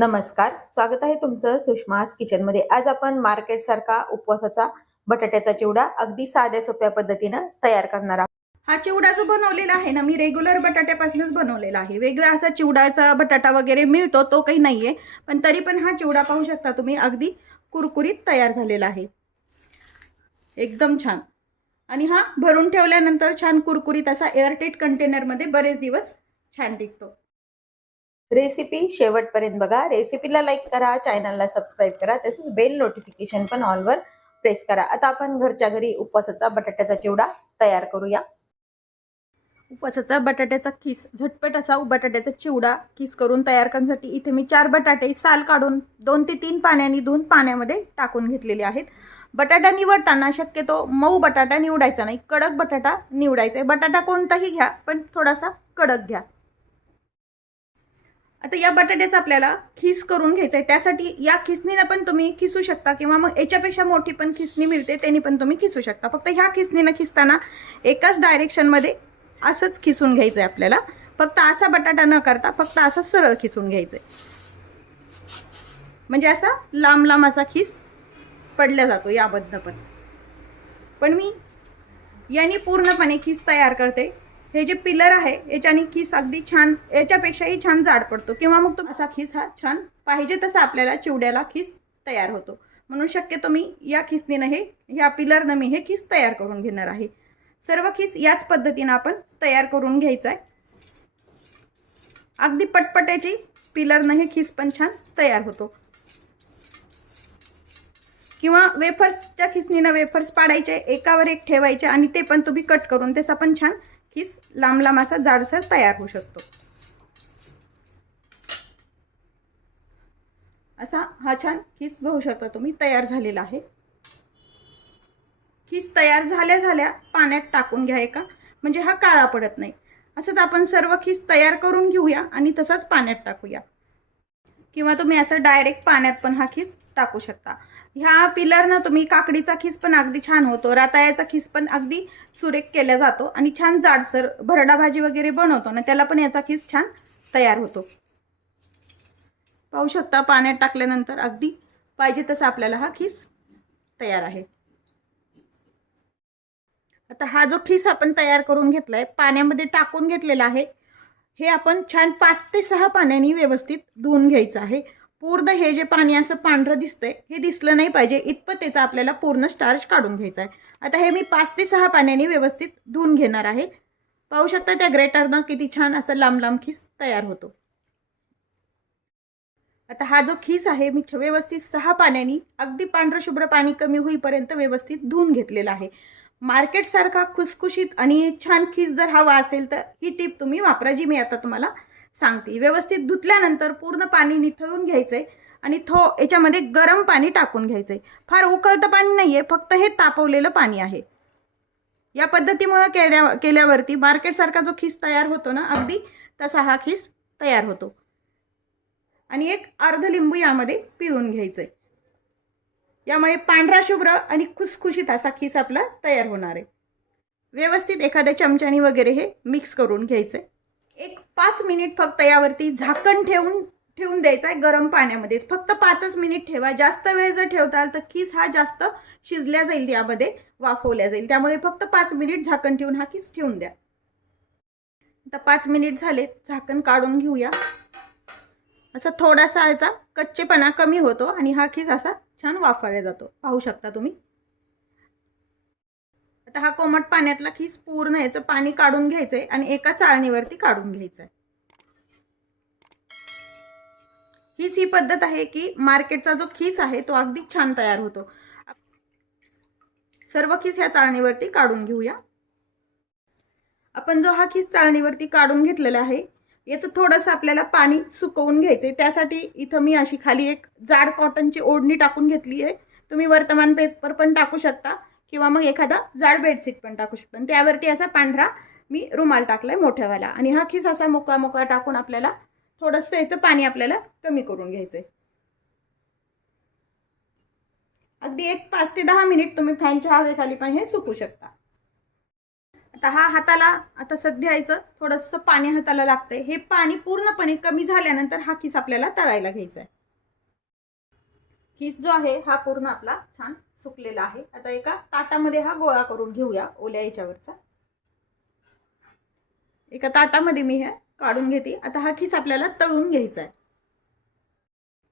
नमस्कार स्वागत आहे तुमचं सुषमास किचनमध्ये आज आपण मार्केट सारखा उपवासाचा बटाट्याचा चिवडा अगदी साध्या सोप्या पद्धतीनं तयार करणार आहोत. हा चिवडा जो बनवलेला आहे ना मी रेग्युलर बटाट्यापासूनच बनवलेला आहे. वेगळा असा चिवडाचा बटाटा वगैरे मिळतो तो काही नाहीये. पण तरी पण हा चिवडा पाहू शकता तुम्ही अगदी कुरकुरीत तयार झालेला आहे. एकदम छान. आणि हा भरून ठेवल्यानंतर छान कुरकुरीत असा एअरटेट कंटेनरमध्ये बरेच दिवस छान टिकतो. रेसिपी शेवटपर्यंत बघा. रेसिपीला लाईक करा चॅनलला सबस्क्राईब करा. तसेच बेल नोटिफिकेशन पण ऑलवर प्रेस करा. आता आपण घरच्या घरी उपवासाचा बटाट्याचा चिवडा तयार करूया. उपवासाचा बटाट्याचा खीस झटपट असा बटाट्याचा चिवडा खीस करून तयार करण्यासाठी इथे मी चार बटाटे साल काढून दोन ते तीन पाण्याने धुवून पाण्यामध्ये टाकून घेतलेले आहेत. बटाटा निवडताना शक्यतो मऊ बटाटा निवडायचा नाही कडक बटाटा निवडायचा आहे. बटाटा कोणताही घ्या पण थोडासा कडक घ्या. आता या बटाट्याचा आपल्याला खीस करून घ्यायचं आहे त्यासाठी या खिसणीनं पण तुम्ही खिसू शकता किंवा मग याच्यापेक्षा मोठी पण खिसणी मिळते त्यांनी पण तुम्ही खिसू शकता. फक्त ह्या खिसणीनं खिसताना एकाच डायरेक्शनमध्ये असंच खिसून घ्यायचं आहे आपल्याला. फक्त असा बटाटा न करता फक्त असा सरळ खिसून घ्यायचं आहे म्हणजे असा लांब लांब असा खिस पडला जातो याबद्दल पण. पण मी याने पूर्णपणे खिस तयार करते. हे जे पिलर आहे याच्याने खिस अगदी छान याच्यापेक्षाही छान जाड पडतो. किंवा मग तो असा खिस हा छान पाहिजे तसा आपल्याला चिवड्याला खिस तयार होतो. म्हणून शक्यतो मी या खिसनीनं हे ह्या पिलरनं मी हे खिस तयार करून घेणार आहे. सर्व खिस याच पद्धतीनं आपण तयार करून घ्यायचं आहे अगदी पटपट्याची पिलरनं हे खिस पण छान तयार होतो. किंवा वेफर्सच्या खिसणीनं वेफर्स पाडायचे एकावर एक ठेवायचे आणि ते पण तुम्ही कट करून त्याचा पण छान खिस लांब लांब असा जाडसर तयार होऊ शकतो? असा हा छान खिस बघू शकता तुम्ही तयार झालेला आहे. खिस तयार झाल्या झाल्या पाण्यात टाकून घ्या एका म्हणजे हा काळा पडत नाही. असंच आपण सर्व खिस तयार करून घेऊया आणि तसाच पाण्यात टाकूया. किंवा तुम्ही असं डायरेक्ट पाण्यात पण हा खिस टाकू शकता. ह्या पिलरनं तुम्ही काकडीचा खिस पण अगदी छान होतो रातायाचा खिस पण अगदी सुरेख केला जातो आणि छान जाडसर भरडा भाजी वगैरे बनवतो ना त्याला पण याचा खिस छान तयार होतो. पाहू शकता पाण्यात टाकल्यानंतर अगदी पाहिजे तसा आपल्याला हा खिस तयार आहे. आता हा जो खिस आपण तयार करून घेतलाय पाण्यामध्ये टाकून घेतलेला आहे हे आपण छान पाच ते सहा पाण्याने व्यवस्थित धुवून घ्यायचं आहे. पूर्ण हे जे पाणी असं पांढरं दिसतंय हे दिसलं नाही पाहिजे. इतपत त्याचा आपल्याला पूर्ण स्टार्च काढून घ्यायचा आहे आता हे मी पाच ते सहा पाण्याने व्यवस्थित धुवून घेणार आहे. पाहू शकता त्या ग्रेटरनं किती छान असं लांब लांब खीस तयार होतो. आता हा जो खीस आहे मी व्यवस्थित सहा पाण्याने अगदी पांढरं शुभ्र पाणी कमी होईपर्यंत व्यवस्थित धुवून घेतलेला आहे. मार्केटसारखा खुसखुशीत आणि छान खीस जर हवा असेल तर ही टीप तुम्ही वापरा जी मी आता तुम्हाला सांगते. व्यवस्थित धुतल्यानंतर पूर्ण पाणी निथळून घ्यायचं आहे आणि थो याच्यामध्ये गरम पाणी टाकून घ्यायचं आहे फार उकळतं पाणी नाही आहे फक्त हे तापवलेलं पाणी आहे. या पद्धतीमुळं केल्या केल्यावरती मार्केटसारखा जो खिस तयार होतो ना अगदी तसा हा खिस तयार होतो. आणि एक अर्ध लिंबू यामध्ये पिळून घ्यायचं आहे यामुळे पांढरा शुभ्र आणि खुसखुशीत असा खिस आपला तयार होणार आहे. व्यवस्थित एखाद्या चमच्यानी वगैरे हे मिक्स करून घ्यायचं आहे पाच मिनिट फक्त यावरती झाकण ठेवून ठेवून द्यायचा आहे गरम पाण्यामध्येच फक्त पाचच मिनिट ठेवा. जास्त वेळ जर ठेवताल तर किस हा जास्त शिजल्या जाईल यामध्ये वाफवल्या जाईल. त्यामुळे फक्त पाच मिनिट झाकण ठेवून हा किस ठेवून द्या. आता पाच मिनिट झाले झाकण काढून घेऊया. असा थोडासा याचा कच्चेपणा कमी होतो आणि हा खिस असा छान वाफवला जातो. पाहू शकता तुम्ही. आता हा कोमट पाण्यातला खीस पूर्ण याचं पाणी काढून घ्यायचं आहे आणि एका चाळणीवरती काढून घ्यायचं आहे हीच ही पद्धत आहे की मार्केटचा जो खीस आहे तो अगदी छान तयार होतो. सर्व खीस ह्या चाळणीवरती काढून घेऊया. आपण जो हा खीस चाळणीवरती काढून घेतलेला आहे याचं थोडंसं आपल्याला पाणी सुकवून घ्यायचं आहे त्यासाठी इथं मी अशी खाली एक जाड कॉटनची ओढणी टाकून घेतली आहे तुम्ही वर्तमान पेपर पण टाकू शकता. किंवा मग एखादा जाड बेडशीट पण टाकू शकतो. आणि त्यावरती असा पांढरा मी रुमाल टाकलाय मोठ्यावाला. आणि हा खिस असा मोकळा मोकळा टाकून आपल्याला थोडंसं याचं पाणी आपल्याला कमी करून घ्यायचंय. अगदी एक पाच ते दहा मिनिट तुम्ही फॅनच्या हवेखाली पण हे सुकू शकता. आता हा हाताला आता सध्या यायचं थोडंसं पाणी हाताला लागतंय. हे पाणी पूर्णपणे कमी झाल्यानंतर हा खिस आपल्याला तळायला घ्यायचा आहे किस जो आहे हा पूर्ण आपला छान सुकलेला आहे. आता एका ताटामध्ये हा गोळा करून घेऊया ओल्या याच्यावरचा. एका ताटामध्ये मी हे काढून घेते. आता हा खिस आपल्याला तळून घ्यायचा आहे.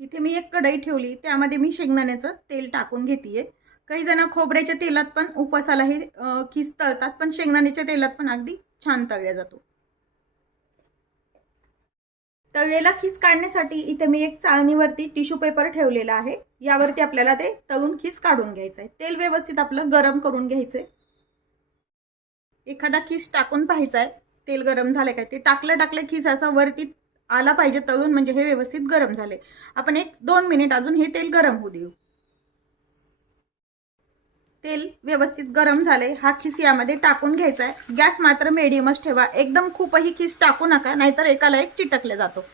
इथे मी एक कढई ठेवली त्यामध्ये मी शेंगदाण्याचं तेल टाकून घेते काही जण खोबऱ्याच्या तेलात पण उपवासाला हे खिस तळतात पण शेंगदाण्याच्या तेलात पण अगदी छान तळल्या जातो. तळलेला खिस काढण्यासाठी इथे मी एक चाळणीवरती टिश्यू पेपर ठेवलेला आहे. यावरती आपल्याला ते तळून खिस काढून घ्यायचं आहे तेल व्यवस्थित आपलं गरम करून घ्यायचंय. एखादा खिस टाकून पाहायचा आहे तेल गरम झालं काय? ते टाकलं टाकलं खिस असा वरती आला पाहिजे तळून म्हणजे हे व्यवस्थित गरम झाले आपण एक दोन मिनिट अजून हे तेल गरम होऊ देऊ. तेल व्यवस्थित गरम झाले हा खिस यामध्ये टाकून घ्यायचा आहे गॅस मात्र मिडियमच ठेवा. एकदम खूपही खिस टाकू नका नाहीतर एकाला एक चिटकले जातो.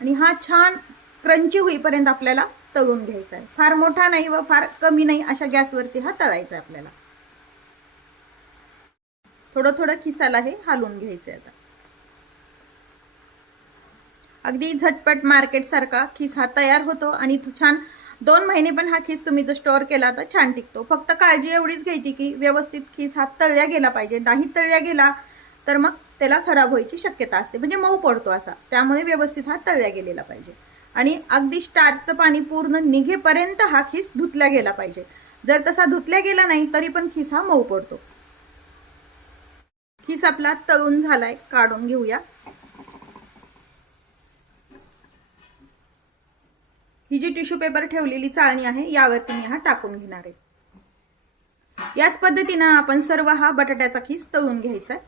आणि हा छान क्रंची होईपर्यंत आपल्याला तळून घ्यायचा आहे फार मोठा नाही व फार कमी नाही अशा गॅसवरती हा तळायचा आहे आपल्याला. थोडं थोडं खिसाला हे हालून घ्यायचं आहे आता. अगदी झटपट मार्केटसारखा खिस हा तयार होतो आणि छान दोन महिने पण हा खिस तुम्ही जर स्टोअर केला तर छान टिकतो. फक्त काळजी एवढीच घ्यायची की व्यवस्थित खिस हा तळल्या गेला पाहिजे. नाही तळल्या गेला तर मग त्याला खराब व्हायची शक्यता असते. म्हणजे मऊ पडतो असा. त्यामुळे व्यवस्थित हा तळल्या गेलेला पाहिजे. आणि अगदी स्टार्चचं पाणी पूर्ण निघेपर्यंत हा खिस धुतला गेला पाहिजे. जर तसा धुतल्या गेला नाही तरी पण खिस हा मऊ पडतो. खिस आपला तळून झालाय. काढून घेऊया. ही जी टिश्यू पेपर ठेवलेली चाळणी आहे यावरती मी हा टाकून घेणार आहे. याच पद्धतीनं आपण सर्व हा बटाट्याचा खीस तळून घ्यायचा आहे.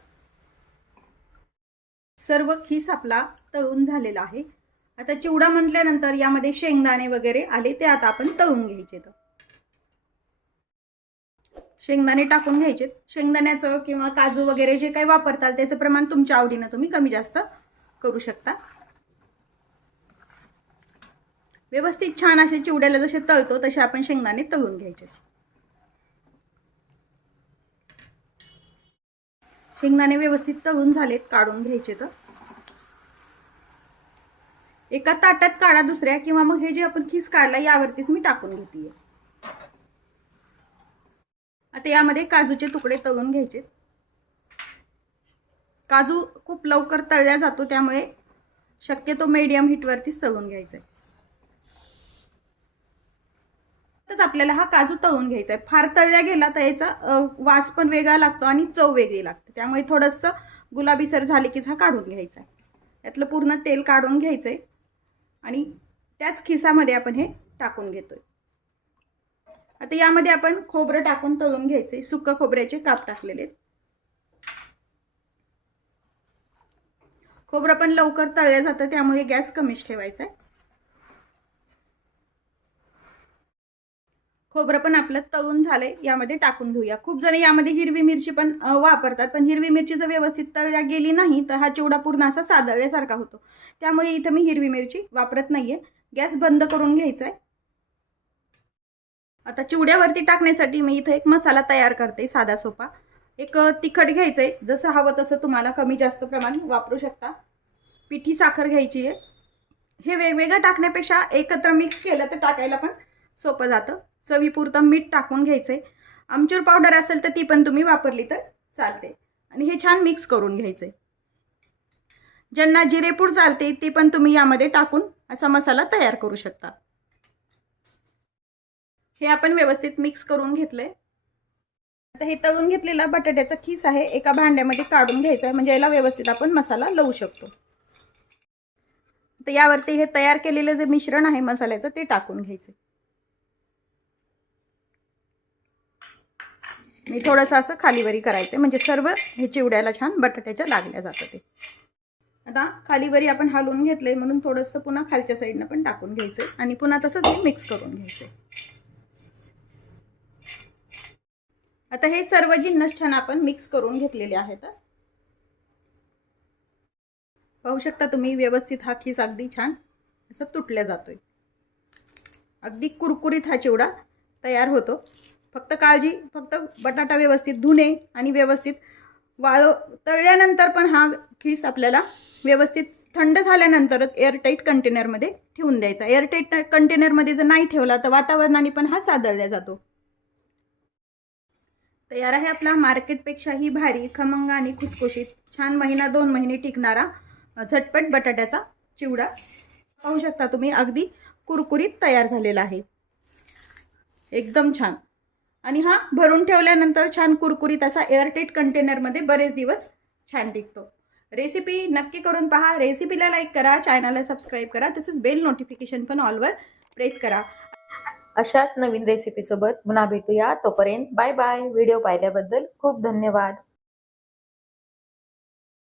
सर्व खीस आपला तळून झालेला आहे. आता चिवडा म्हटल्यानंतर यामध्ये शेंगदाणे वगैरे आले ते आता आपण तळून घ्यायचे शेंगदाणे टाकून घ्यायचे शेंगदाण्याचं किंवा काजू वगैरे जे काही वापरताल त्याचं प्रमाण तुमच्या आवडीनं तुम्ही कमी जास्त करू शकता. व्यवस्थित छान असे चिवड्याला जसे तळतो तसे आपण शेंगदाणे तळून घ्यायचे. शेंगदाणे व्यवस्थित तळून झालेत काढून घ्यायचे तर. एका ताटात काढा दुसऱ्या किंवा मग हे जे आपण खिस काढला यावरतीच मी टाकून घेते आता यामध्ये काजूचे तुकडे तळून घ्यायचे. काजू खूप लवकर तळल्या जातो त्यामुळे शक्यतो मीडियम हीटवरतीच तळून घ्यायचं आहे तसंच आपल्याला हा काजू तळून घ्यायचा आहे. फार तळल्या गेला तर याचा वास पण वेगळा लागतो आणि चव वेगळी लागते. त्यामुळे थोडंसं गुलाबीसर झाले की हा काढून घ्यायचा आहे. यातलं पूर्ण तेल काढून घ्यायचं आहे आणि त्याच खिसामध्ये आपण हे टाकून घेतोय. आता यामध्ये आपण खोबरं टाकून तळून घ्यायचे सुक्क खोबऱ्याचे काप टाकलेले आहेत. खोबरं पण लवकर तळलं जातं त्यामुळे गॅस कमीच ठेवायचा आहे. खोबरं पण आपलं तळून झालंय यामध्ये टाकून घेऊया. खूप जण यामध्ये हिरवी मिरची पण वापरतात पण हिरवी मिरची जर व्यवस्थित तळल्या गेली नाही तर हा चिवडा पूर्ण असा सादळल्यासारखा होतो. त्यामुळे इथं मी हिरवी मिरची वापरत नाहीये. गॅस बंद करून घ्यायचा आहे आता चिवड्यावरती टाकण्यासाठी मी इथं एक मसाला तयार करते साधा सोपा. एक तिखट घ्यायचं आहे जसं हवं तसं तुम्हाला कमी जास्त प्रमाण वापरू शकता. पिठी साखर घ्यायची आहे. हे वेगवेगळं टाकण्यापेक्षा एकत्र मिक्स केलं तर टाकायला पण सोपं जातं. चवीपुरतं मीठ टाकून घ्यायचं आहे आमचूर पावडर असेल तर ती पण तुम्ही वापरली तर चालते. आणि हे छान मिक्स करून घ्यायचं आहे ज्यांना जिरेपूड चालते ते पण तुम्ही यामध्ये टाकून असा मसाला तयार करू शकता. हे आपण व्यवस्थित मिक्स करून घेतलंय. आता हे तळून घेतलेला बटाट्याचा खीस आहे एका भांड्यामध्ये काढून घ्यायचा आहे म्हणजे याला व्यवस्थित आपण मसाला लावू शकतो. तर यावरती हे तयार केलेलं जे मिश्रण आहे मसाल्याचं ते टाकून घ्यायचं मी थोडंसं असं खालीवरी करायचं म्हणजे सर्व हे चिवड्याला छान बटाट्याच्या लागल्या जातं ते. आता खालीवरी आपण हलवून घेतलंय म्हणून थोडंसं पुन्हा खालच्या साईडनं पण टाकून घ्यायचं आणि पुन्हा तसंच हे मिक्स करून घ्यायचं. आता हे सर्व जिन्नस छान आपण मिक्स करून घेतलेले आहेत. पाहू शकता तुम्ही व्यवस्थित हा खीस अगदी छान असं तुटल्या जातोय. अगदी कुरकुरीत हा चिवडा तयार होतो. फक्त काळजी फक्त बटाटा व्यवस्थित धुणे आणि व्यवस्थित वाळव तळल्यानंतर पण हा खीस आपल्याला व्यवस्थित थंड झाल्यानंतरच एअरटाईट कंटेनरमध्ये ठेवून द्यायचा. एअरटाईट कंटेनरमध्ये जर नाही ठेवला तर वातावरणाने पण हा सादरला जातो. तयार आहे आपला मार्केटपेक्षाही भारी खमंग आणि खुसखुशीत छान महिना दोन महिने टिकणारा झटपट बटाट्याचा चिवडा. पाहू शकता तुम्ही अगदी कुरकुरीत तयार झालेला आहे. एकदम छान. आणि हा भरून ठेवल्यानंतर छान कुरकुरीत असा एअरटेट कंटेनरमध्ये बरेच दिवस छान टिकतो. रेसिपी नक्की करून पहा. रेसिपीला लाईक करा. चॅनलला सबस्क्राईब करा. तसंच बेल नोटिफिकेशन पण ऑलवर प्रेस करा. अशाच नवीन रेसिपीसोबत पुन्हा भेटूया. तोपर्यंत बाय बाय व्हिडिओ पाहिल्याबद्दल खूप धन्यवाद.